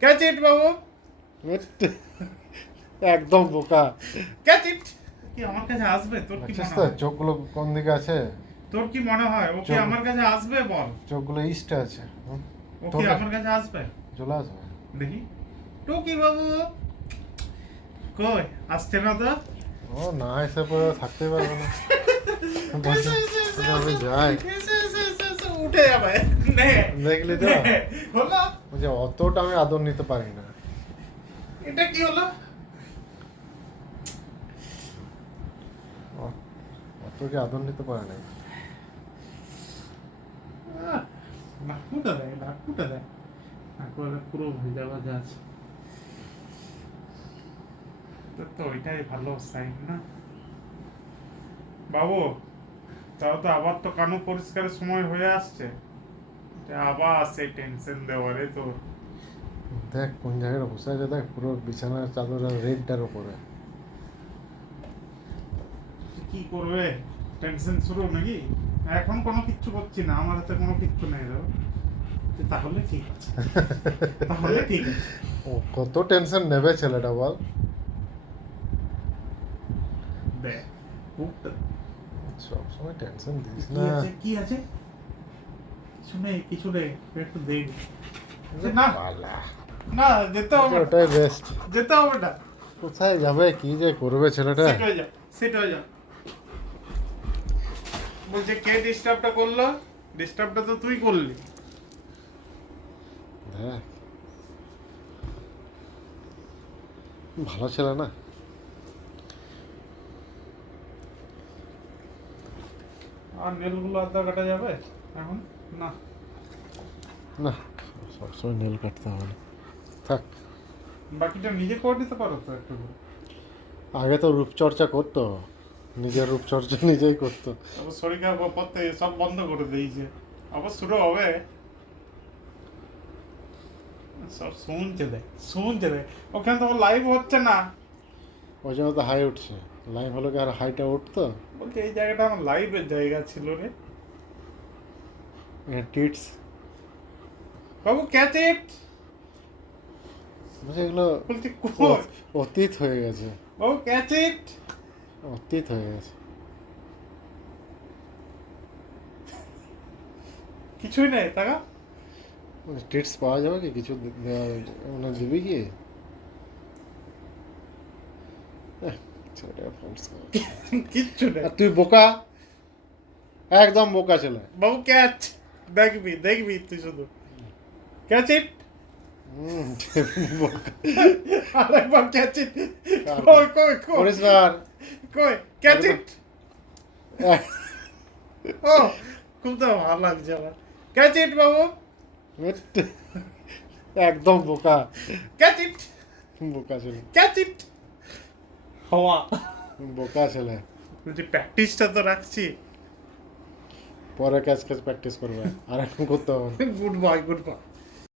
Catch ইট বাবু, একদম বোকা। Catch ইট। কি আমার কাছে আসবে? তোর কি মনে হয়? চোখগুলো কোন দিকে আছে? তোর কি মনে হয় ও কি আমার কাছে আসবে? বল, চোখগুলো ইস্টে আছে। ও কি আমার কাছে আসবে? চলে আসবে। দেখি টুকি বাবু, কই আসছে না তো? ও না এসে পরে থাকতে পারবে না। আমি যাই, উঠে যাবে। নে, দেখলি তো নে, হলো? বলছে অতটা আমি আদর নিতে পারি না। এটা কি হলো? অত কি আদর নিতে পারে না। নাকুটা দেয়, নাকুটা দেয়, নাকুটা পুরো ভেজা ভাজা আছে। তো ওইটাই ভালো সাইন না বাবু? তাও তো আবার তো কানু পরিষ্কারের সময় হয়ে আসছে, আবার সেই টেনশন দেওয়ারে তোর। দেখ কোন জায়গায় বসে আছে, দেখ পুরো বিছানার চাদর রেডটার উপরে। কি করবে? টেনশন শুরু নাকি? এখন কোনো কিচ্ছু করছি না, আমার হাতে কোনো কিচ্ছু নেই রে। তাহলে ঠিক আছে, তাহলে ঠিক আছে। ও কত টেনশন নেবে ছেলেটা বল। দেখ বুকটা, সবসময় টেনশন দিস কি না। আছে, কি আছে? কিছু নেই, কিছু নেই, একটু দেখ। না পালা। না, যেতে হবে না, ওটাই বেস্ট। যেতে হবে না। কোথায় যাবে, কি যে করবে ছেলেটা। সেট হয়ে যা, সেট হয়ে যা। বলছে কে ডিস্টার্বটা করলো? ডিস্টার্বটা তো তুই করলি। হ্যাঁ ভালো ছেলে না। আর নেলগুলো আধা কাটা যাবে এখন? না না সবসময় নেল কাটতে হবে না, থাক। বাকিটা নিজে করে নিতে পারো তো একটু করে। আগে তো রূপচর্চা করতো, নিজের রূপচর্চা নিজেই করতো। আবার শরীর খারাপ পড়তে সব বন্ধ করে দিয়েছে, আবার শুরু হবে। সব শুনছে দেখ, শুনছে দেখ। ওখানে তো লাইভ হচ্ছে না। ওই জন্য তো হাই উঠছে। লাইভ হলো কি আর হাইটা উঠতো। বলছে এই জায়গাটা আমার লাইভের জায়গা ছিল রে টিটস বাবু, ক্যাচ ইট। বলছে এগুলো বলছি কই অতীত হয়ে গেছে, বাবু, ক্যাচ ইট। অতীত হয়ে গেছে। কিছুই নেই টাকা। টিটস পাওয়া যাবে কি কিছু দেওয়া, মানে দিবি কি? ছেলেটা ফোর্স করে। কিচ্ছু নেই আর তুই বোকা, একদম বোকা ছেলে। বাবু, ক্যাচ। দেখবি দেখবি তুই শুধু ক্যাচ ইট। বোকা। আরেকবার ক্যাচ ইট। কই কই কই করিস না আর। কই ক্যাচ ইট। ও খুব তো ভালো লাগছে আমার। ক্যাচ ইট বাবু, একদম বোকা, ক্যাচ ইট, বোকা ছেলে, ক্যাচ ইট। হওয়া বোকা ছেলে। বলছি প্র্যাকটিসটা তো রাখছি। পরে ক্যাচ ক্যাচ প্র্যাকটিস করবে, আর এখন করতে হবে না। Good boy, good boy.